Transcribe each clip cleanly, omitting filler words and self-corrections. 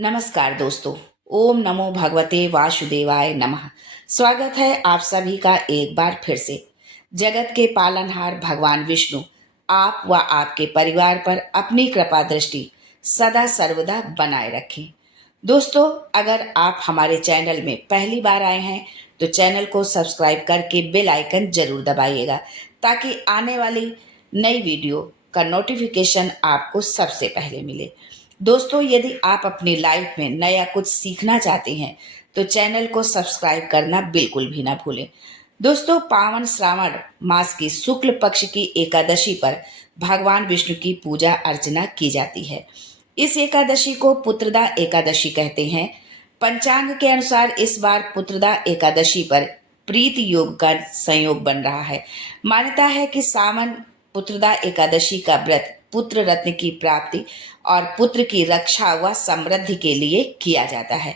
नमस्कार दोस्तों। ओम नमो भगवते वासुदेवाय नमः। स्वागत है आप सभी का एक बार फिर से। जगत के पालनहार भगवान विष्णु आप व आपके परिवार पर अपनी कृपा दृष्टि सदा सर्वदा बनाए रखें। दोस्तों, अगर आप हमारे चैनल में पहली बार आए हैं तो चैनल को सब्सक्राइब करके बेल आइकन जरूर दबाइएगा ताकि आने वाली नई वीडियो का नोटिफिकेशन आपको सबसे पहले मिले। दोस्तों, यदि आप अपनी लाइफ में नया कुछ सीखना चाहते हैं तो चैनल को सब्सक्राइब करना बिल्कुल भी ना भूलें। दोस्तों, पावन श्रावण मास की शुक्ल पक्ष की एकादशी पर भगवान विष्णु की पूजा अर्चना की जाती है। इस एकादशी को पुत्रदा एकादशी कहते हैं। पंचांग के अनुसार इस बार पुत्रदा एकादशी पर प्रीति योग का संयोग बन रहा है। मान्यता है कि सावन पुत्रदा एकादशी का व्रत पुत्र रत्न की प्राप्ति और पुत्र की रक्षा व समृद्धि के लिए किया जाता है।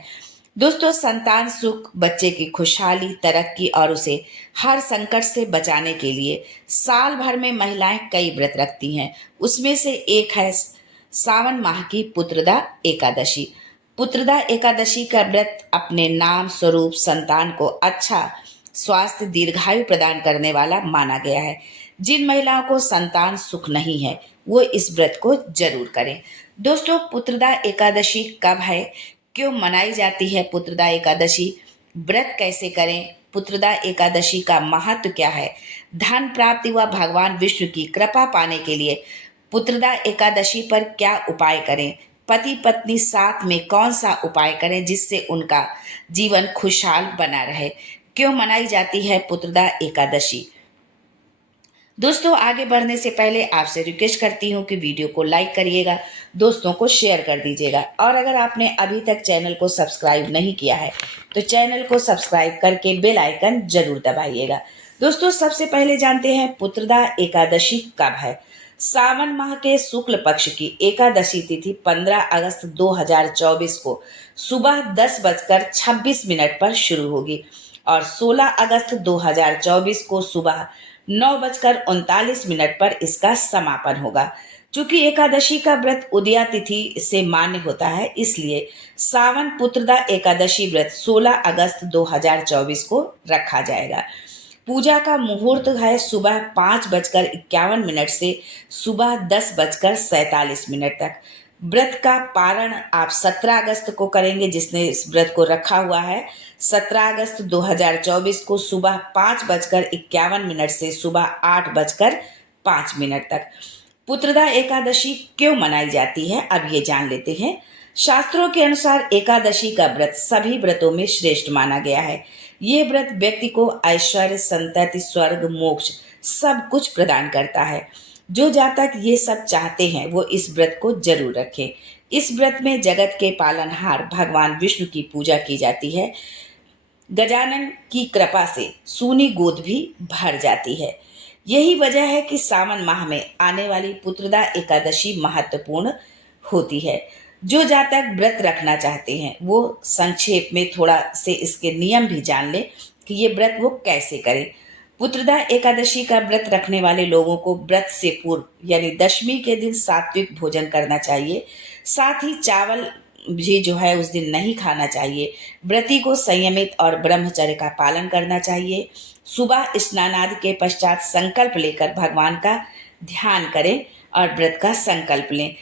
दोस्तों, संतान सुख, बच्चे की खुशहाली, तरक्की और उसे हर संकट से बचाने के लिए साल भर में महिलाएं कई व्रत रखती हैं। उसमें से एक है सावन माह की पुत्रदा एकादशी। पुत्रदा एकादशी का व्रत अपने नाम स्वरूप संतान को अच्छा स्वास्थ्य, दीर्घायु प्रदान करने वाला माना गया है। जिन महिलाओं को संतान सुख नहीं है वो इस व्रत को जरूर करें। दोस्तों, पुत्रदा एकादशी कब है, क्यों मनाई जाती है पुत्रदा एकादशी, व्रत कैसे करें, पुत्रदा एकादशी का महत्व क्या है, धन प्राप्ति व भगवान विष्णु की कृपा पाने के लिए पुत्रदा एकादशी पर क्या उपाय करें, पति पत्नी साथ में कौन सा उपाय करें जिससे उनका जीवन खुशहाल बना रहे, क्यों मनाई जाती है पुत्रदा एकादशी। दोस्तों, आगे बढ़ने से पहले आपसे रिक्वेस्ट करती हूँ कि वीडियो को लाइक करिएगा, दोस्तों को शेयर कर दीजिएगा और अगर आपने अभी तक चैनल को सब्सक्राइब नहीं किया है तो चैनल को सब्सक्राइब करके बेल आइकन जरूर दबाइएगा। दोस्तों, सबसे पहले जानते हैं पुत्रदा एकादशी कब है। सावन माह के शुक्ल पक्ष की एकादशी तिथि 15 अगस्त 2024 को सुबह 10:26 पर शुरू होगी और 16 अगस्त 2024 को सुबह 9:39 पर इसका समापन होगा। चूंकि एकादशी का व्रत उदया तिथि से मान्य होता है, इसलिए सावन पुत्रदा एकादशी व्रत 16 अगस्त 2024 को रखा जाएगा। पूजा का मुहूर्त है सुबह 5:51 से सुबह 10:47 तक। व्रत का पारण आप 17 अगस्त को करेंगे। जिसने इस व्रत को रखा हुआ है 17 अगस्त 2024 को सुबह 5:51 से सुबह 8:05 तक। पुत्रदा एकादशी क्यों मनाई जाती है, अब ये जान लेते हैं। शास्त्रों के अनुसार एकादशी का व्रत सभी व्रतों में श्रेष्ठ माना गया है। ये व्रत व्यक्ति को ऐश्वर्य, संतति, स्वर्ग, मोक्ष सब कुछ प्रदान करता है। जो जातक ये सब चाहते हैं वो इस व्रत को जरूर रखें। इस व्रत में जगत के पालनहार भगवान विष्णु की पूजा की जाती है। गजानन की कृपा से सूनी गोद भी भर जाती है। यही वजह है कि सावन माह में आने वाली पुत्रदा एकादशी महत्वपूर्ण होती है। जो जातक व्रत रखना चाहते हैं वो संक्षेप में थोड़ा से इसके नियम भी जान लें कि ये व्रत वो कैसे करें। पुत्रदा एकादशी का व्रत रखने वाले लोगों को व्रत से पूर्व यानी दशमी के दिन सात्विक भोजन करना चाहिए। साथ ही चावल भी जो है उस दिन नहीं खाना चाहिए। व्रती को संयमित और ब्रह्मचर्य का पालन करना चाहिए। सुबह स्नानादि के पश्चात संकल्प लेकर भगवान का ध्यान करें और व्रत का संकल्प लें।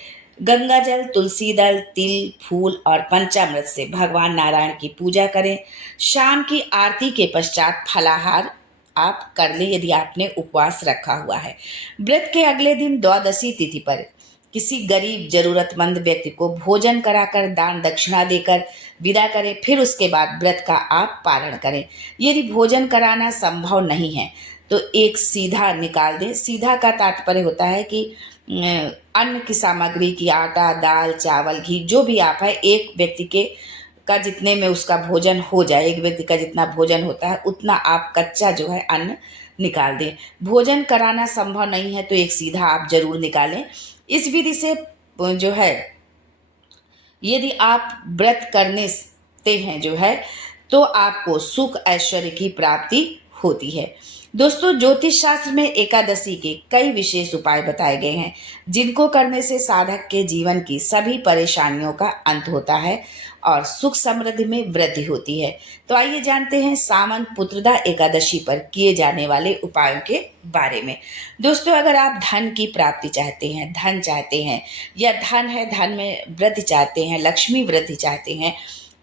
गंगा जल, तुलसी दल, तिल, फूल और पंचामृत से भगवान नारायण की पूजा करें। शाम की आरती के पश्चात फलाहार आप कर लें यदि आपने उपवास रखा हुआ है। व्रत के अगले दिन द्वादशी तिथि पर किसी गरीब जरूरतमंद व्यक्ति को भोजन कराकर दान दक्षिणा देकर विदा करें। फिर उसके बाद व्रत का आप पारण करें। यदि भोजन कराना संभव नहीं है तो एक सीधा निकाल दें। सीधा का तात्पर्य होता है कि अन्न की सामग्री की आटा, दाल, चावल, घी जो भी आप है एक व्यक्ति के का जितने में उसका भोजन हो जाए, एक व्यक्ति का जितना भोजन होता है उतना आप कच्चा जो है अन्न निकाल दें। भोजन कराना संभव नहीं है तो एक सीधा आप जरूर निकालें। इस विधि से जो है यदि आप व्रत करने से हैं जो है तो आपको सुख ऐश्वर्य की प्राप्ति होती है। दोस्तों, ज्योतिष शास्त्र में एकादशी के कई विशेष उपाय बताए गए हैं जिनको करने से साधक के जीवन की सभी परेशानियों का अंत होता है और सुख समृद्धि में वृद्धि होती है। तो आइए जानते हैं सावन पुत्रदा एकादशी पर किए जाने वाले उपायों के बारे में। दोस्तों, अगर आप धन की प्राप्ति चाहते हैं, धन चाहते हैं या धन है, धन में वृद्धि चाहते हैं, लक्ष्मी वृद्धि चाहते हैं,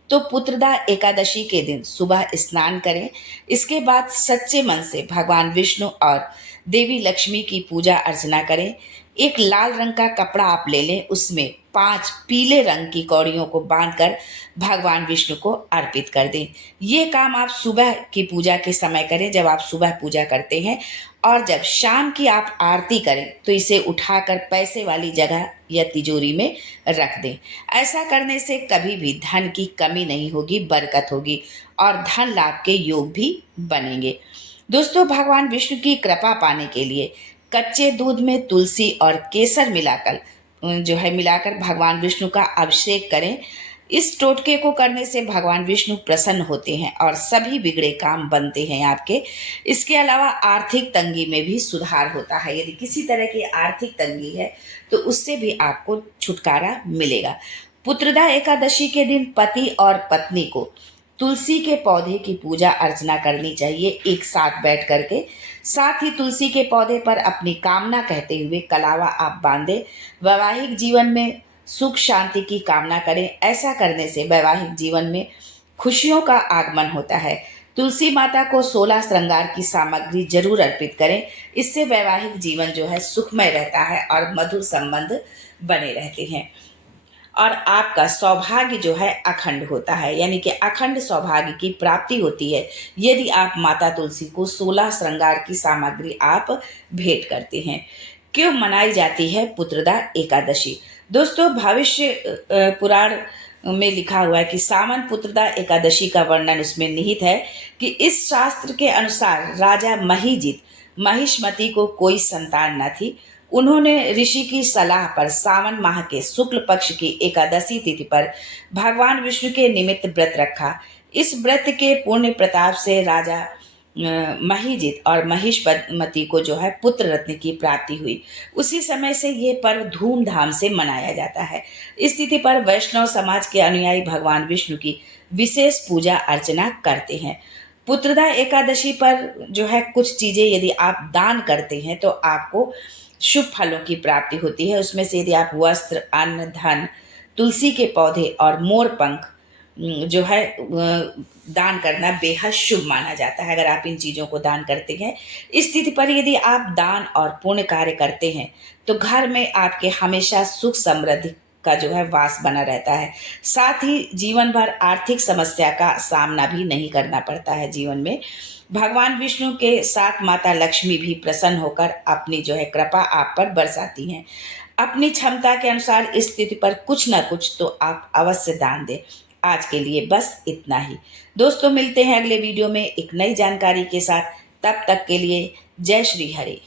तो पुत्रदा एकादशी के दिन सुबह स्नान करें। इसके बाद सच्चे मन से भगवान विष्णु और देवी लक्ष्मी की पूजा अर्चना करें। एक लाल रंग का कपड़ा आप ले लें, उसमें 5 पीले रंग की कौड़ियों को बांधकर भगवान विष्णु को अर्पित कर दें। ये काम आप सुबह की पूजा के समय करें, जब आप सुबह पूजा करते हैं, और जब शाम की आप आरती करें तो इसे उठाकर पैसे वाली जगह या तिजोरी में रख दें। ऐसा करने से कभी भी धन की कमी नहीं होगी, बरकत होगी और धन लाभ के योग भी बनेंगे। दोस्तों, भगवान विष्णु की कृपा पाने के लिए कच्चे दूध में तुलसी और केसर मिलाकर भगवान विष्णु का अभिषेक करें। इस टोटके को करने से भगवान विष्णु प्रसन्न होते हैं और सभी बिगड़े काम बनते हैं आपके। इसके अलावा आर्थिक तंगी में भी सुधार होता है। यदि किसी तरह की आर्थिक तंगी है तो उससे भी आपको छुटकारा मिलेगा। पुत्रदा एकादशी के दिन पति और पत्नी को तुलसी के पौधे की पूजा अर्चना करनी चाहिए एक साथ बैठ करके। साथ ही तुलसी के पौधे पर अपनी कामना कहते हुए कलावा आप बांधे। वैवाहिक जीवन में सुख शांति की कामना करें। ऐसा करने से वैवाहिक जीवन में खुशियों का आगमन होता है। तुलसी माता को 16 श्रृंगार की सामग्री जरूर अर्पित करें। इससे वैवाहिक जीवन जो है सुखमय रहता है और मधुर संबंध बने रहते हैं और आपका सौभाग्य जो है अखंड होता है, यानी कि अखंड सौभाग्य की प्राप्ति होती है यदि आप माता तुलसी को 16 श्रृंगार की सामग्री आप भेंट करते हैं। क्यों मनाई जाती है पुत्रदा एकादशी? दोस्तों, भविष्य पुराण में लिखा हुआ है कि सावन पुत्रदा एकादशी का वर्णन उसमें निहित है कि इस शास्त्र के अनुसार राजा महिजित महिष्मति को कोई संतान न थी। उन्होंने ऋषि की सलाह पर सावन माह के शुक्ल पक्ष की एकादशी तिथि पर भगवान विष्णु के निमित्त व्रत रखा। इस व्रत के पुण्य प्रताप से राजा महिजित और महिष्मति को जो है पुत्र रत्न की प्राप्ति हुई। उसी समय से ये पर्व धूमधाम से मनाया जाता है। इस तिथि पर वैष्णव समाज के अनुयायी भगवान विष्णु की विशेष पूजा अर्चना करते हैं। पुत्रदा एकादशी पर जो है कुछ चीज़ें यदि आप दान करते हैं तो आपको शुभ फलों की प्राप्ति होती है। उसमें से यदि आप वस्त्र, अन्न, धन, तुलसी के पौधे और मोर पंख जो है दान करना बेहद शुभ माना जाता है। अगर आप इन चीज़ों को दान करते हैं, इस तिथि पर यदि आप दान और पुण्य कार्य करते हैं तो घर में आपके हमेशा सुख समृद्धि का जो है वास बना रहता है। साथ ही जीवन भर आर्थिक समस्या का सामना भी नहीं करना पड़ता है जीवन में। भगवान विष्णु के साथ माता लक्ष्मी भी प्रसन्न होकर अपनी जो है कृपा आप पर बरसाती हैं। अपनी क्षमता के अनुसार इस तिथि पर कुछ न कुछ तो आप अवश्य दान दें। आज के लिए बस इतना ही। दोस्तों, मिलते हैं अगले वीडियो में एक नई जानकारी के साथ। तब तक के लिए जय श्री हरि।